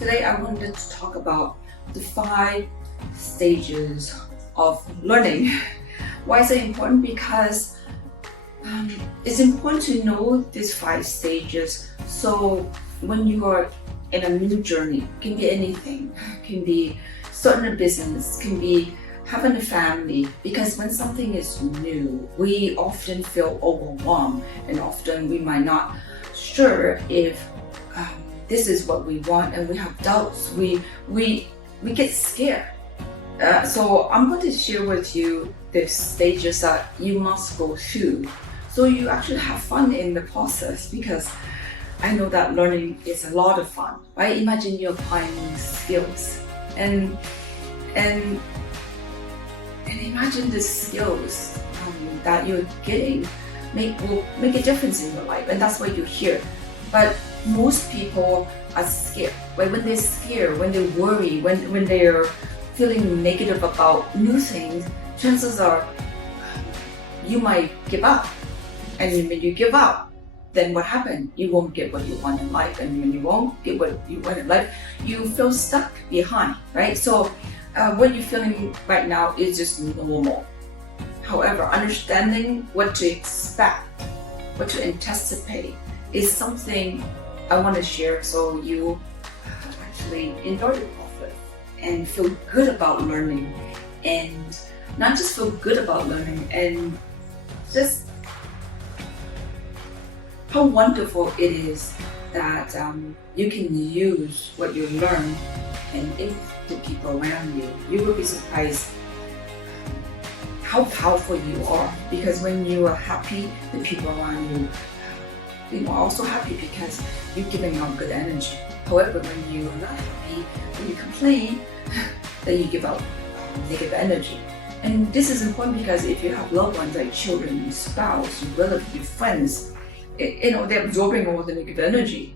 Today I wanted to talk about the 5 stages of learning. Why is it important? Because it's important to know these 5 stages. So when you are in a new journey, it can be anything, it can be starting a business, it can be having a family, because when something is new, we often feel overwhelmed and often we might not sure if this is what we want, and we have doubts. We get scared. So I'm going to share with you the stages that you must go through, so you actually have fun in the process. Because I know that learning is a lot of fun, right? Imagine you're applying skills, and imagine the skills that you're getting will make a difference in your life, and that's why you're here. But most people are scared, right? When they're scared, when they worry, when they're feeling negative about new things, chances are you might give up. And when you give up, then what happens? You won't get what you want in life, and when you won't get what you want in life, you feel stuck behind, right? So what you're feeling right now is just normal. However, understanding what to expect, what to anticipate, is something I want to share, so you actually enjoy the process and feel good about learning, and not just feel good about learning, and just how wonderful it is that you can use what you learn and impact the people around you. You will be surprised how powerful you are, because when you are happy, the people around you are also happy because you're giving out good energy. However, when you're not happy, when you complain, then you give out negative energy. And this is important because if you have loved ones like children, your spouse, your relatives, your friends, they're absorbing all the negative energy.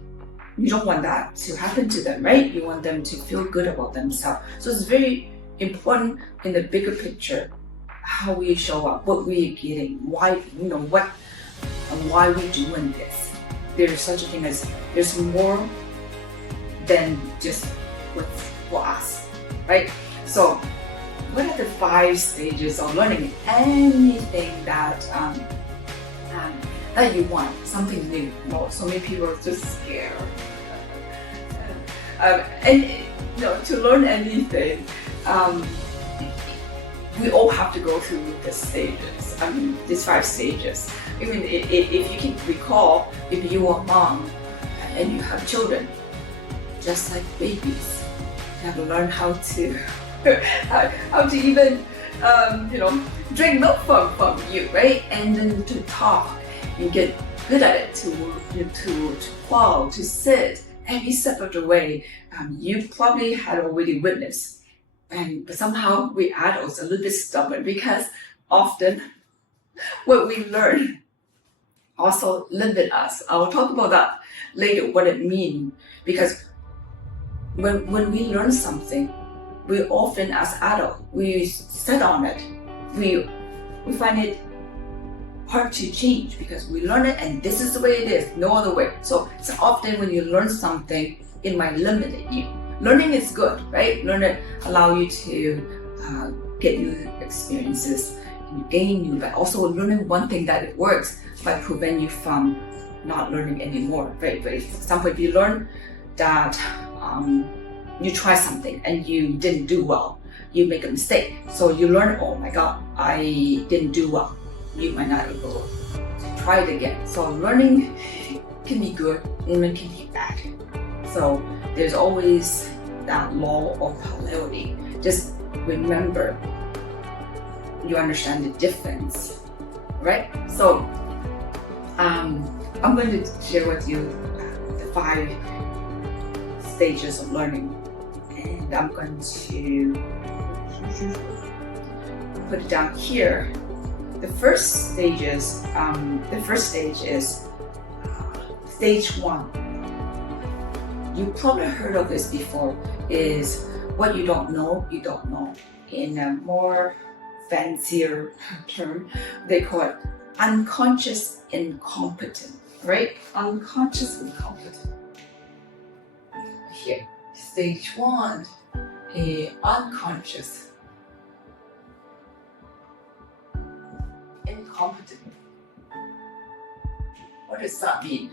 You don't want that to happen to them, right? You want them to feel good about themselves. So it's very important in the bigger picture how we show up, what we're getting, why we're doing this. There's such a thing as there's more than just what's for us, right? So what are the 5 stages of learning? Anything that that you want, something new. So many people are just scared. To learn anything, we all have to go through the stages. These 5 stages. Even if you can recall, if you are a mom and you have children, just like babies, you have to learn how to even drink milk from you, right? And then to talk, you get good at it, to follow, to sit every step of the way. You probably had already witnessed. But somehow we adults are a little bit stubborn, because often what we learn also limit us. I'll talk about that later, what it means. Because when we learn something, we often as adults, we set on it. We find it hard to change because we learn it and this is the way it is, no other way. So it's often when you learn something, it might limit you. Learning is good, right? Learning allow you to get new experiences and gain new, but also learning one thing that it works might prevent you from not learning anymore, right? For example, if you learn that you try something and you didn't do well, you make a mistake. So you learn, oh my God, I didn't do well. You might not be able to try it again. So learning can be good, learning can be bad. So there's always that law of polarity. Just remember, you understand the difference, right? So I'm going to share with you the 5 stages of learning, and I'm going to put it down here. The first stage is stage 1. You probably heard of this before, is what you don't know, you don't know. In a more fancier term, they call it unconscious incompetent, right? Unconscious incompetent. Here. Stage 1 is unconscious, incompetent. What does that mean?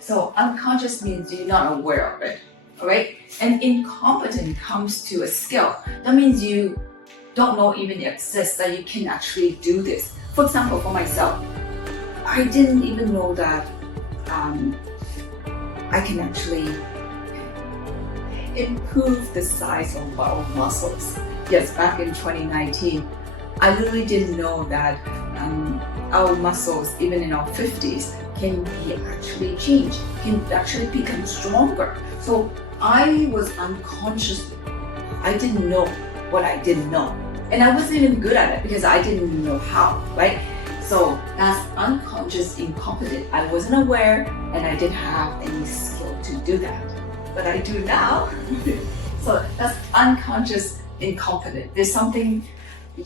So unconscious means you're not aware of it, all right? And incompetent comes to a skill. That means you don't know even exists that you can actually do this. For example, for myself, I didn't even know that I can actually improve the size of our muscles. Yes, back in 2019, I literally didn't know that our muscles, even in our 50s, can be actually changed, can actually become stronger. So I was unconscious. I didn't know what I didn't know. And I wasn't even good at it because I didn't know how, right? So that's unconscious incompetent. I wasn't aware and I didn't have any skill to do that. But I do now. So that's unconscious incompetent. There's something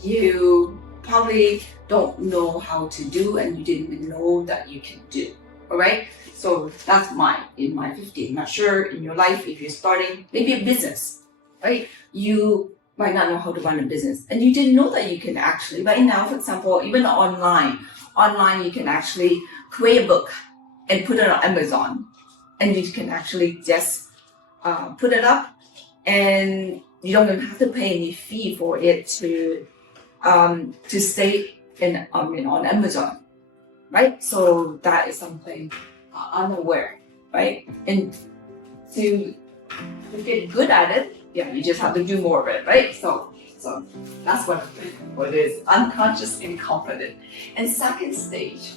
you probably don't know how to do and you didn't even know that you can do. All right? So that's mine in my 50s. I'm not sure in your life if you're starting maybe a business, right? You might not know how to run a business and you didn't know that you can actually. Right now, for example, even online you can actually create a book and put it on Amazon, and you can actually just put it up, and you don't even have to pay any fee for it to stay on Amazon, right? So that is something unaware, right? And to get good at it, you just have to do more of it, right? So that's what it is, unconscious incompetent. And second stage,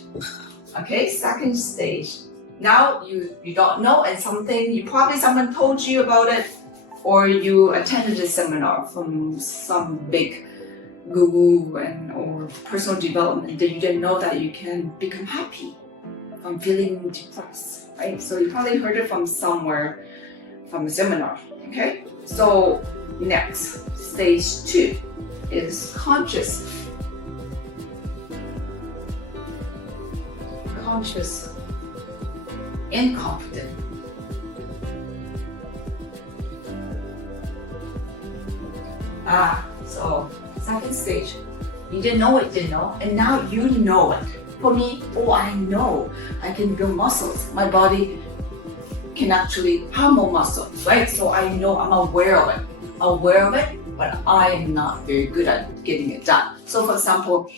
now you don't know, and someone told you about it, or you attended a seminar from some big guru or personal development that you didn't know that you can become happy from feeling depressed, right? So you probably heard it from somewhere, from a seminar, okay? So next, stage 2 is conscious incompetent. So second stage, you didn't know what you didn't know, and now you know it. For me, I know I can build muscles. My body can actually have more muscles, right? So I know, I'm aware of it, but I'm not very good at getting it done. So for example,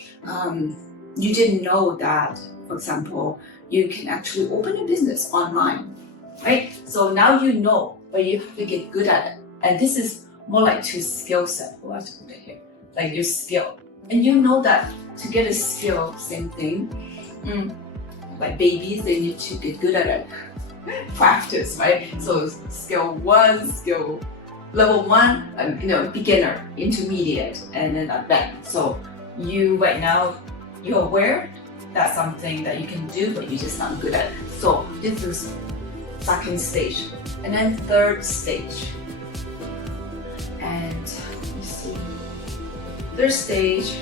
you didn't know that, for example, you can actually open a business online, right? So now you know, but you have to get good at it. And this is more like to skill set. I have to put it here, like your skill. And you know that to get a skill, same thing. Like babies, they need to get good at it. Practice, right? So skill 1, skill level 1, beginner, intermediate, and then advanced. So you right now, you're aware that's something that you can do, but you're just not good at it. So this is second stage. And then third stage. And you see, third stage,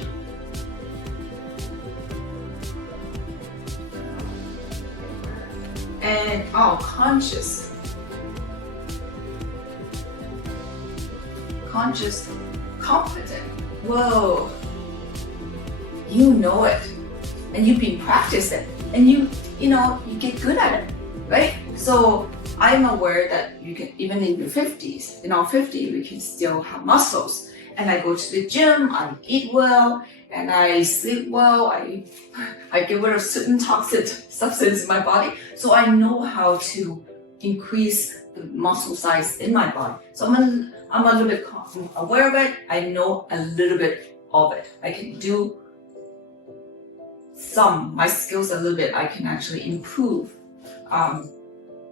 and conscious competent. Whoa, you know it, and you've been practicing, and you get good at it, right? So I'm aware that you can, even in your 50s, in our 50s, we can still have muscles. And I go to the gym, I eat well, and I sleep well. I get rid of certain toxic substance in my body. So I know how to increase the muscle size in my body. So I'm a little bit aware of it. I know a little bit of it. I can do my skills a little bit. I can actually improve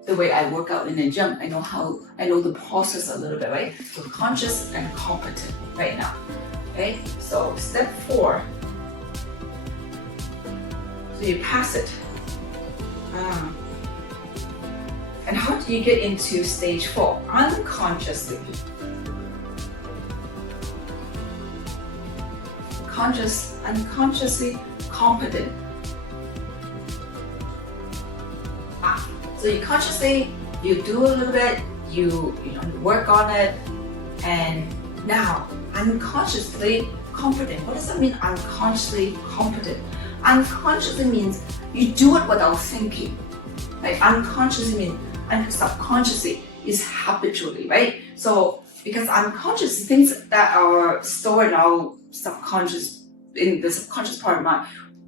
the way I work out in the gym. I know the process a little bit, right? So conscious and competent right now. Okay, so step 4. So you pass it. And how do you get into stage 4? Unconsciously. Unconsciously competent. So you consciously, you do a little bit, you work on it, and now unconsciously competent. What does that mean, unconsciously competent? Unconsciously means you do it without thinking. Right? Unconsciously means, and subconsciously is habitually, right? So because unconscious things that are stored in our subconscious, in the subconscious part of mind,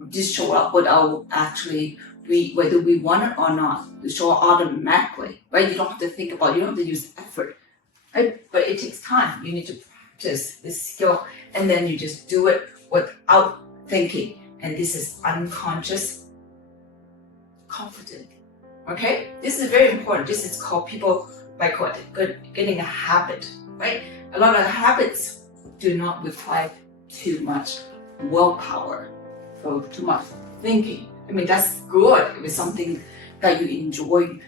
just show up without actually whether we want it or not. They show up automatically, right? You don't have to think about it, you don't have to use effort, right? But it takes time. You need to practice this skill, and then you just do it without thinking. And this is unconscious confident. Okay? This is very important. This is called, people like what? Getting a habit, right? A lot of habits do not require too much willpower or too much thinking. I mean, that's good if it's something that you enjoy,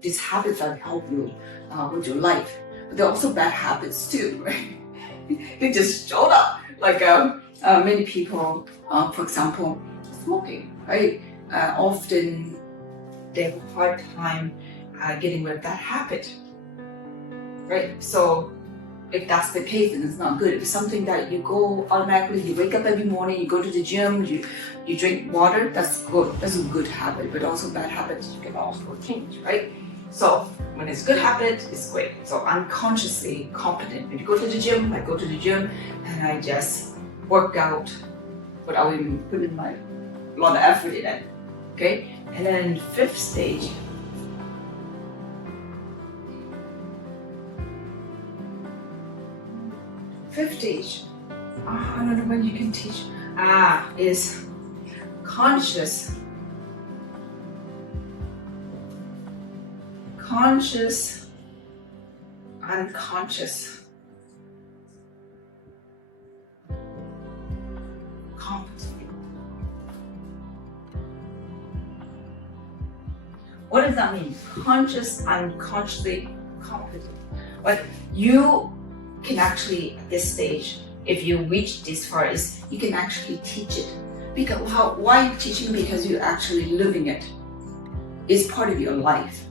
these habits that help you with your life. But there are also bad habits too, right? They just showed up. Like many people, for example, smoking, right? Often they have a hard time getting rid of that habit, right? So if that's the case, then it's not good. If it's something that you go automatically, you wake up every morning, you go to the gym, you drink water, that's good. That's a good habit. But also bad habits, you can also change, right? So when it's a good habit, it's great. So unconsciously competent. If you go to the gym, I go to the gym and I just work out without even putting a lot of effort in it. Okay? And then fifth stage. Fifth stage, I don't know when you can teach, is conscious, unconscious, competent. What does that mean? Conscious, unconsciously competent. But you can actually, at this stage, if you reach this far, is you can actually teach it. Because why are you teaching? Because you're actually living it. It's part of your life.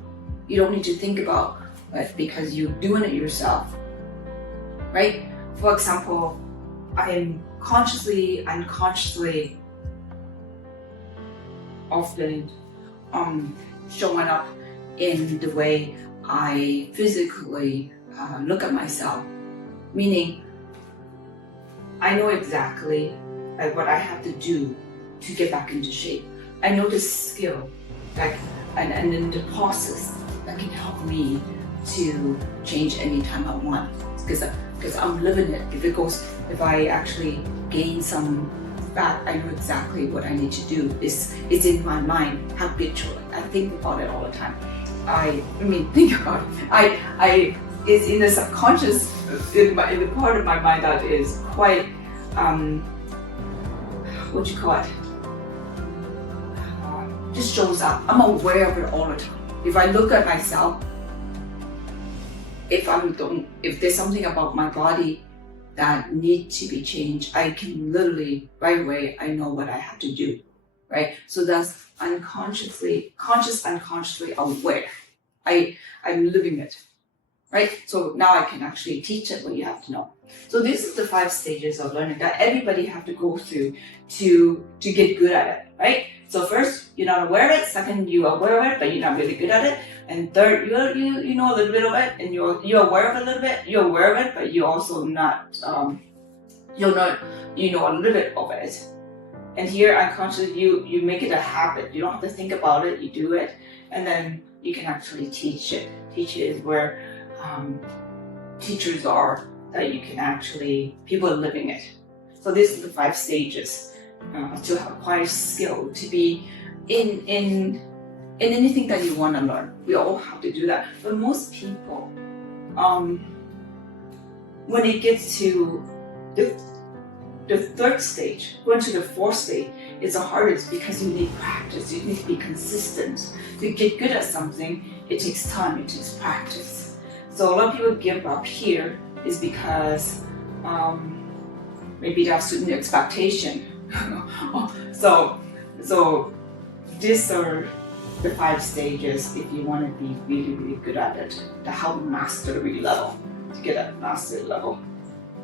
You don't need to think about it because you're doing it yourself, right? For example, I am consciously, unconsciously often showing up in the way I physically look at myself. Meaning, I know exactly what I have to do to get back into shape. I know the skill, and then the process that can help me to change anytime I want. Because I'm living it. If I actually gain some fat, I know exactly what I need to do. It's in my mind habitually. I think about it all the time. Think about it. It's in the subconscious, in the part of my mind that is quite, just shows up. I'm aware of it all the time. If I look at myself, if there's something about my body that needs to be changed, I can literally, right away, I know what I have to do, right? So that's unconsciously aware. I'm living it. Right? So now I can actually teach it what you have to know. So this is the 5 stages of learning that everybody have to go through to get good at it, right? So first, you're not aware of it. Second, you're aware of it, but you're not really good at it. And third, you know a little bit of it, and you're aware of it a little bit. You're aware of it, but you're also not. You know a little bit of it. And here, unconsciously, you make it a habit. You don't have to think about it. You do it, and then you can actually teach it. Teach it is where teachers are, that you can actually, people are living it. So this is the 5 stages to acquire skill, to be in anything that you want to learn. We all have to do that. But most people, when it gets to the 3rd stage, going to the 4th stage, is the hardest because you need practice. You need to be consistent. To get good at something, it takes time, it takes practice. So a lot of people give up here is because maybe they have certain expectation. so these are the 5 stages if you want to be really, really good at it, the how mastery level to get at mastery level.